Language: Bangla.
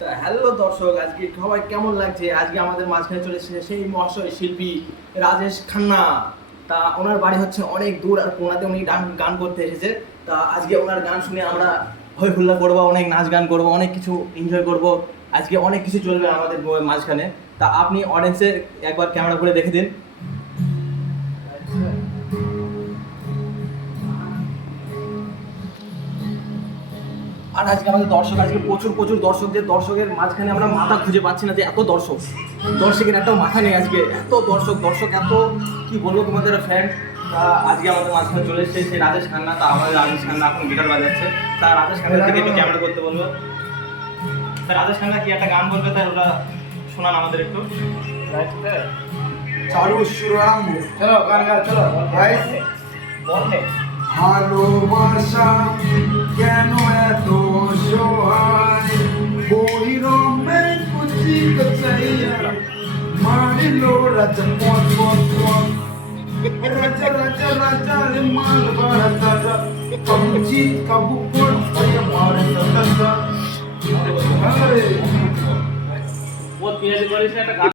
তা হ্যালো দর্শক, আজকে সবাই কেমন লাগছে? আজকে আমাদের মাঝখানে চলে এসেছে সেই মহাশয় শিল্পী রাজেশ খান্না। তা ওনার বাড়ি হচ্ছে অনেক দূর, আর কোনাতে উনি গান করতে এসেছে। তা আজকে ওনার গান শুনে আমরা হই হুল্লা করবো, অনেক নাচ গান করবো, অনেক কিছু এনজয় করব। আজকে অনেক কিছু চলবে আমাদের মাঝখানে। তা আপনি অডিয়েন্সে একবার ক্যামেরা করে দেখে দিন। আর আজকে আমাদের দর্শক, আজকে প্রচুর প্রচুর দর্শক, যে দর্শকের মাঝখানে আমরা মাথা খুঁজে পাচ্ছি না, যে এত দর্শক, দর্শকের একটাও মাথা নেই আজকে। এত দর্শক, এত কি বলবো তোমাদের ফ্যান। তা আজকে আমাদের মাঝখানে চলে এসেছে সেই রাজেশ খান্না। তা আমাদের রাজেশ খান্না এখন গিটার বাজাচ্ছে। তা রাজেশ খান্নার দিকে একটু ক্যামেরা করতে বলবো। তা রাজেশ খান্না কি একটা গান বলবে, তাই ওটা শোনান আমাদের একটু। চালু শুরু আরম্ভ। চলো গান গাও, চলো গাইস, ভালোবাসা কেন এত অসহায়, বহিরমে কুচি কচাইয়া মারিল রাজা পথ পথ পথ, রাজা রাজা রাজা রে মাল বারাতা, কবজি কাবু পড় পায়া মারে সাতা। আরে ও পিয়াজি করিস একটা গান